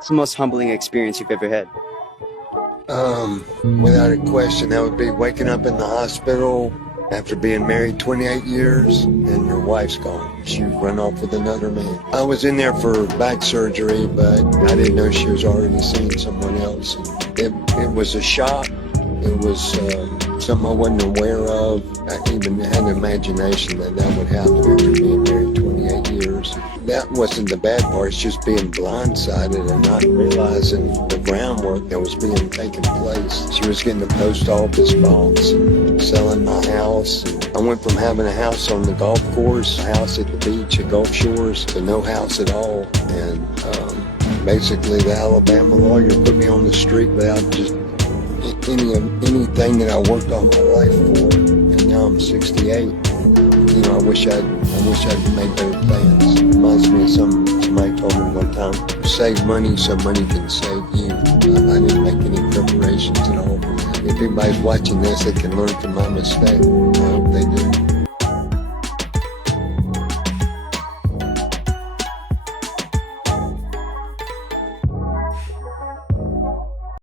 What's the most humbling experience you've ever had? Without a question, that would be waking up in the hospital after being married 28 years and your wife's gone. She run off with another man. I was in there for back surgery, but I didn't know she was already seeing someone else. It was a shock. It was something I wasn't aware of. I even had an imagination that would happen after being married 28 years. That wasn't the bad part. It's just being blindsided and not realizing the groundwork that was being taken place. She was getting the post office box and selling my house. I went from having a house on the golf course, a house at the beach at Gulf Shores, to no house at all. And basically the Alabama lawyer put me on the street without just anything that I worked all my life for, and now I'm 68. You know, I wish I'd made better plans. Reminds me of somebody told me one time, save money so money can save you. I didn't make any preparations at all for that. If anybody's watching this, they can learn from my mistake. I hope they do.